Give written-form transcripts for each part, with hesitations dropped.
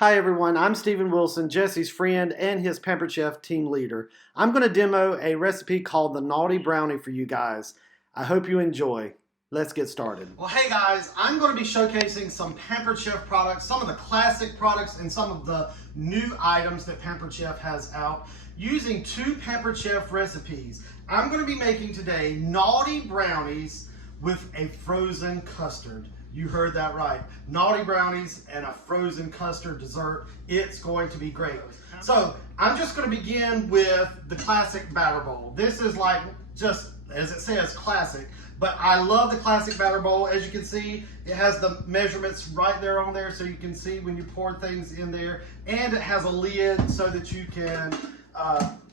Hi everyone, I'm Stephen Wilson, Jesse's friend and his Pampered Chef team leader. I'm going to demo a recipe called the Naughty Brownie for you guys. I hope you enjoy. Let's get started. Well, hey guys, I'm going to be showcasing some Pampered Chef products, some of the classic products and some of the new items that Pampered Chef has out using two Pampered Chef recipes. I'm going to be making today Naughty Brownies with a frozen custard. You heard that right. Naughty Brownies and a frozen custard dessert. It's going to be great. So I'm just going to begin with the classic batter bowl. This is like, just as it says, classic. But I love the classic batter bowl. As you can see, it has the measurements right there on there so you can see when you pour things in there. And it has a lid so that you can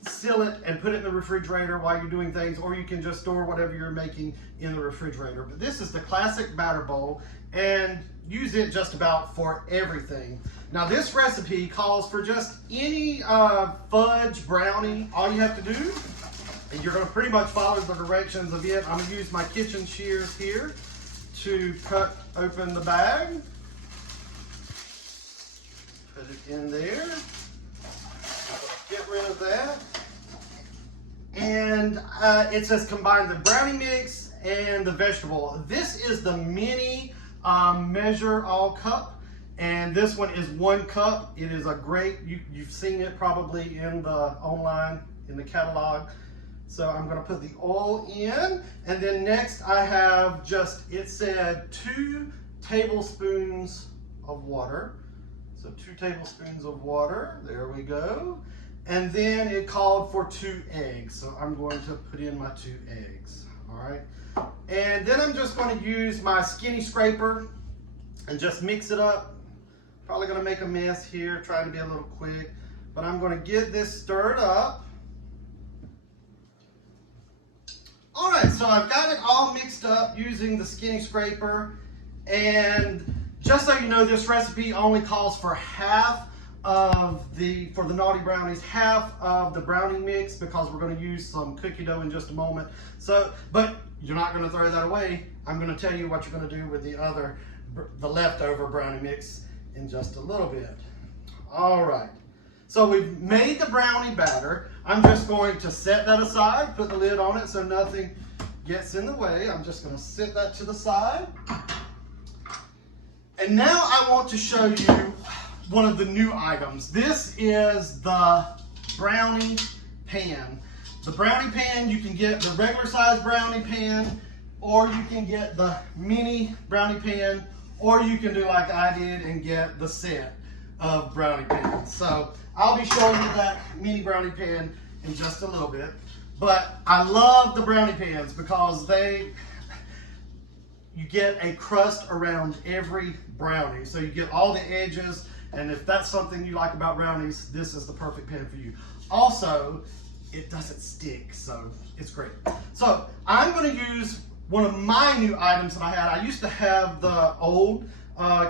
seal it and put it in the refrigerator while you're doing things, or you can just store whatever you're making in the refrigerator. But this is the classic batter bowl and use it just about for everything. Now this recipe calls for just any fudge brownie. All you have to do, and you're going to pretty much follow the directions of it. I'm going to use my kitchen shears here to cut open the bag. Put it in there. Get rid of that. And it says combine the brownie mix and the vegetable. This is the mini measure all cup, and this one is 1 cup. It is a great, you've seen it probably in the online, in the catalog. So I'm going to put the oil in, and then next I have just, it said 2 tablespoons of water. So 2 tablespoons of water, there we go. And then it called for 2 eggs. So I'm going to put in my 2 eggs, all right? And then I'm just going to use my skinny scraper and just mix it up. Probably going to make a mess here, trying to be a little quick. But I'm going to get this stirred up. All right, so I've got it all mixed up using the skinny scraper. And just so you know, this recipe only calls for half of for the Naughty Brownies, half of the brownie mix, because we're going to use some cookie dough in just a moment. So, but you're not going to throw that away. I'm going to tell you what you're going to do with the leftover brownie mix in just a little bit. All right. So we've made the brownie batter. I'm just going to set that aside, put the lid on it so nothing gets in the way. I'm just going to set that to the side. And now I want to show you one of the new items. This is the Brownie Pan. The Brownie Pan, you can get the regular size Brownie Pan, or you can get the mini Brownie Pan, or you can do like I did and get the set of Brownie Pans. So I'll be showing you that mini Brownie Pan in just a little bit. But I love the Brownie Pans because you get a crust around every brownie. So you get all the edges. And if that's something you like about brownies, this is the perfect pan for you. Also, it doesn't stick, so it's great. So I'm going to use one of my new items that I had. I used to have the old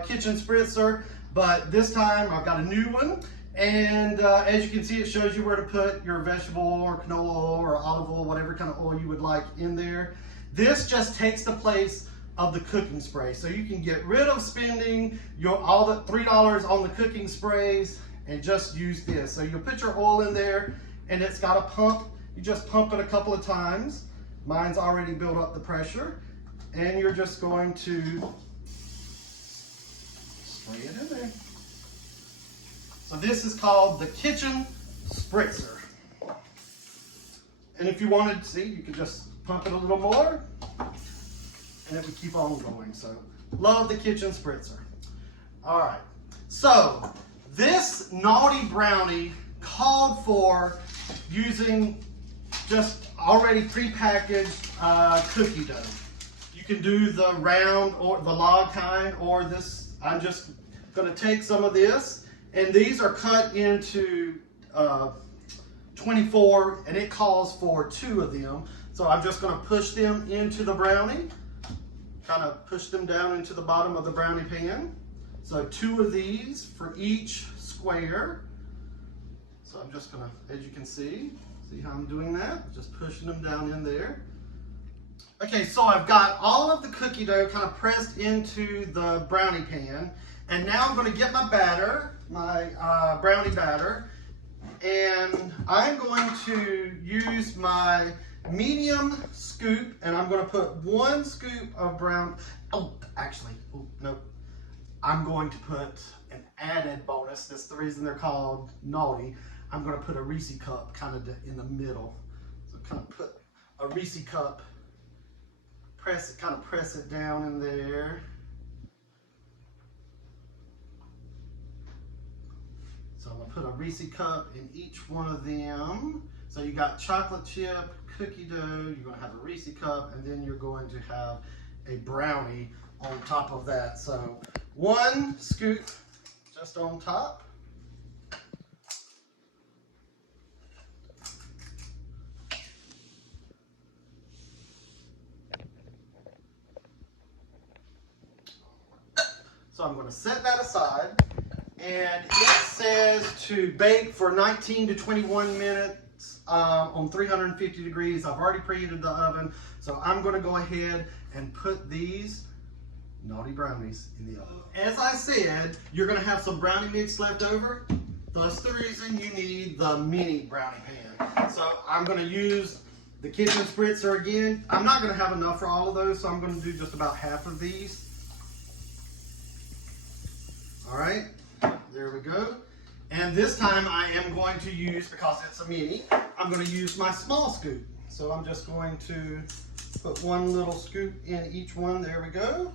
kitchen spritzer, but this time I've got a new one. And as you can see, it shows you where to put your vegetable or canola oil or olive oil, whatever kind of oil you would like in there. This just takes the place of the cooking spray. So you can get rid of spending all the $3 on the cooking sprays and just use this. So you'll put your oil in there and it's got a pump. You just pump it a couple of times. Mine's already built up the pressure. And you're just going to spray it in there. So this is called the kitchen spritzer. And if you wanted to see, you could just pump it a little more, and it would keep on going. So love the kitchen spritzer. All right, so this Naughty Brownie called for using just already prepackaged cookie dough. You can do the round or the log kind, or this. I'm just going to take some of this, and these are cut into 24, and it calls for 2 of them. So I'm just going to push them into the brownie. Kind of push them down into the bottom of the brownie pan. So 2 of these for each square. So I'm just gonna, as you can see how I'm doing that? Just pushing them down in there. Okay, so I've got all of the cookie dough kind of pressed into the brownie pan. And now I'm gonna get my batter my brownie batter, and I'm going to use my medium scoop, and I'm going to put 1 scoop of no. I'm going to put an added bonus. That's the reason they're called Naughty. I'm going to put a Reese cup kind of in the middle. So kind of put a Reese cup, press it down in there. So I'm going to put a Reese cup in each one of them. So you got chocolate chip, cookie dough, you're going to have a Reese cup, and then you're going to have a brownie on top of that. So 1 scoop just on top. So I'm going to set that aside, and it says to bake for 19 to 21 minutes on 350 degrees. I've already preheated the oven, so I'm going to go ahead and put these Naughty Brownies in the oven. As I said, you're going to have some brownie mix left over. That's the reason you need the mini brownie pan. So I'm going to use the kitchen spritzer again. I'm not going to have enough for all of those, so I'm going to do just about half of these. All right, there we go. And this time I am going to use, because it's a mini, I'm going to use my small scoop. So I'm just going to put 1 little scoop in each one. There we go.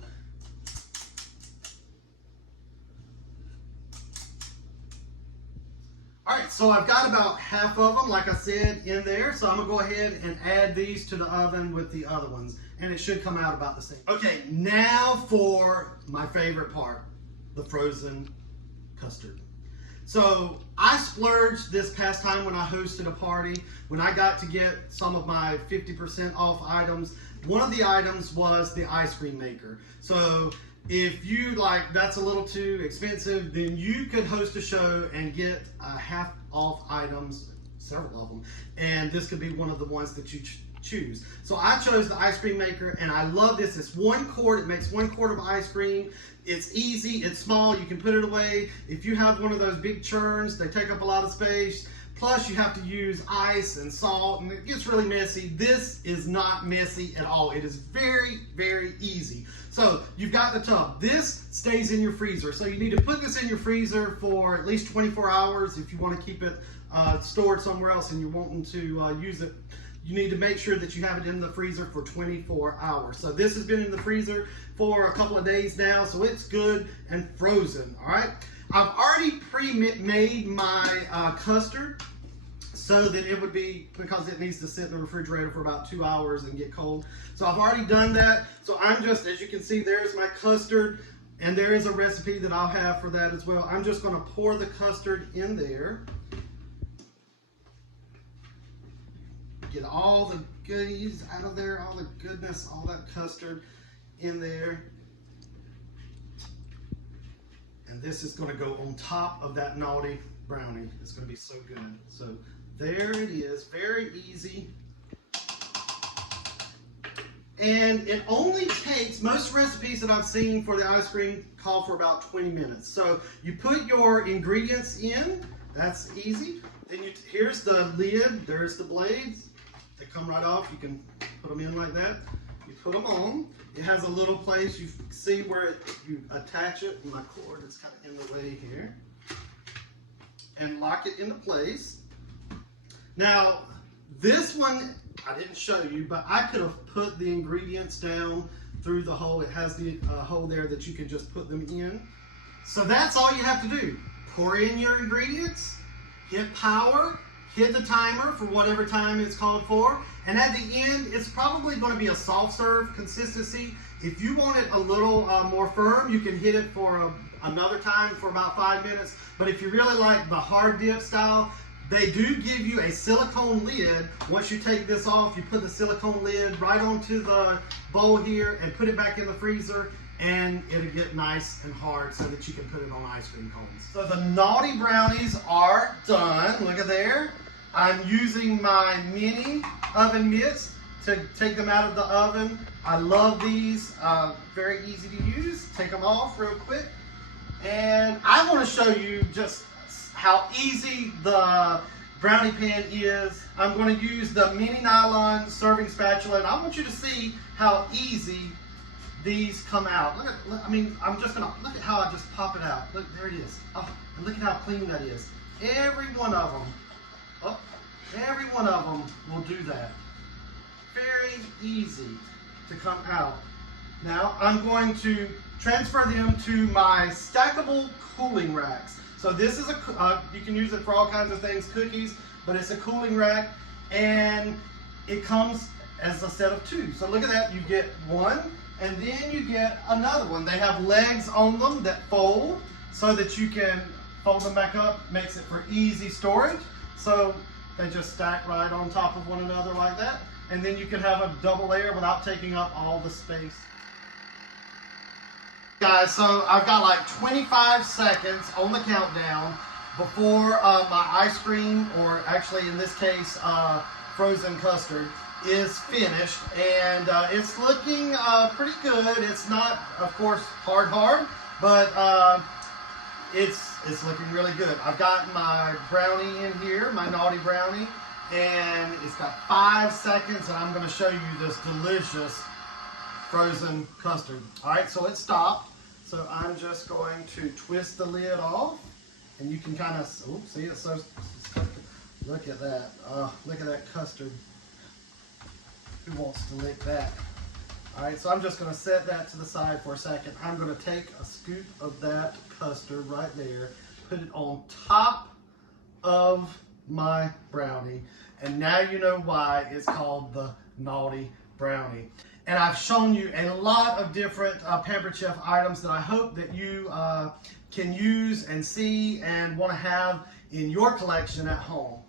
All right, so I've got about half of them, like I said, in there. So I'm gonna go ahead and add these to the oven with the other ones, and it should come out about the same. Okay, now for my favorite part, the frozen custard. So I splurged this past time when I hosted a party, when I got to get some of my 50% off items. One of the items was the ice cream maker. So if you like, that's a little too expensive, then you could host a show and get half off items, several of them, and this could be one of the ones that you choose. So I chose the ice cream maker, and I love this. It's 1 quart. It makes 1 quart of ice cream. It's easy, it's small, you can put it away. If you have one of those big churns, they take up a lot of space. Plus you have to use ice and salt, and it gets really messy. This is not messy at all. It is very, very easy. So you've got the tub. This stays in your freezer. So you need to put this in your freezer for at least 24 hours if you want to keep it stored somewhere else and you're wanting to use it. You need to make sure that you have it in the freezer for 24 hours. So this has been in the freezer for a couple of days now, so it's good and frozen, all right? I've already pre-made my custard so that it would be, because it needs to sit in the refrigerator for about 2 hours and get cold. So I've already done that. So I'm just, as you can see, there's my custard, and there is a recipe that I'll have for that as well. I'm just gonna pour the custard in there. Get all the goodies out of there, all the goodness, all that custard in there. And this is going to go on top of that Naughty Brownie. It's going to be so good. So there it is, very easy. And it only takes, most recipes that I've seen for the ice cream call for about 20 minutes. So you put your ingredients in, that's easy. Then here's the lid, there's the blades. They come right off. You can put them in like that. You put them on. It has a little place you see where you attach it. My cord is kind of in the way here. And lock it into place. Now, this one I didn't show you, but I could have put the ingredients down through the hole. It has the hole there that you can just put them in. So that's all you have to do. Pour in your ingredients, hit power, hit the timer for whatever time it's called for, and at the end, it's probably going to be a soft serve consistency. If you want it a little more firm, you can hit it for another time for about 5 minutes, but if you really like the hard dip style, they do give you a silicone lid. Once you take this off, you put the silicone lid right onto the bowl here and put it back in the freezer, and it'll get nice and hard so that you can put it on ice cream cones. So the Naughty Brownies are done. Look at there. I'm using my mini oven mitts to take them out of the oven. I love these, very easy to use. Take them off real quick, And I want to show you just how easy the brownie pan is. I'm going to use the mini nylon serving spatula, and I want you to see how easy these come out. Look at, I mean, I'm just gonna, look at how I just pop it out. Look, there it is. Oh, and look at how clean that is. Every one of them, oh, every one of them will do that. Very easy to come out. Now I'm going to transfer them to my stackable cooling racks. So this is you can use it for all kinds of things, cookies, but it's a cooling rack, and it comes as a set of two. So look at that, you get one, and then you get another one. They have legs on them that fold so that you can fold them back up, makes it for easy storage. So they just stack right on top of one another like that. And then you can have a double layer without taking up all the space. Guys, so I've got like 25 seconds on the countdown before my ice cream, or actually in this case, frozen custard, is finished, and it's looking pretty good. It's not, of course, hard, but it's looking really good. I've got my brownie in here, my Naughty Brownie, and it's got 5 seconds, and I'm going to show you this delicious frozen custard. All right, so it stopped. So I'm just going to twist the lid off, and you can kind of, oh, see, it's so, look at that. Look at that custard. Who wants to lick that? All right, so I'm just gonna set that to the side for a second. I'm gonna take a scoop of that custard right there, put it on top of my brownie, and now you know why it's called the Naughty Brownie. And I've shown you a lot of different Pampered Chef items that I hope that you can use and see and want to have in your collection at home.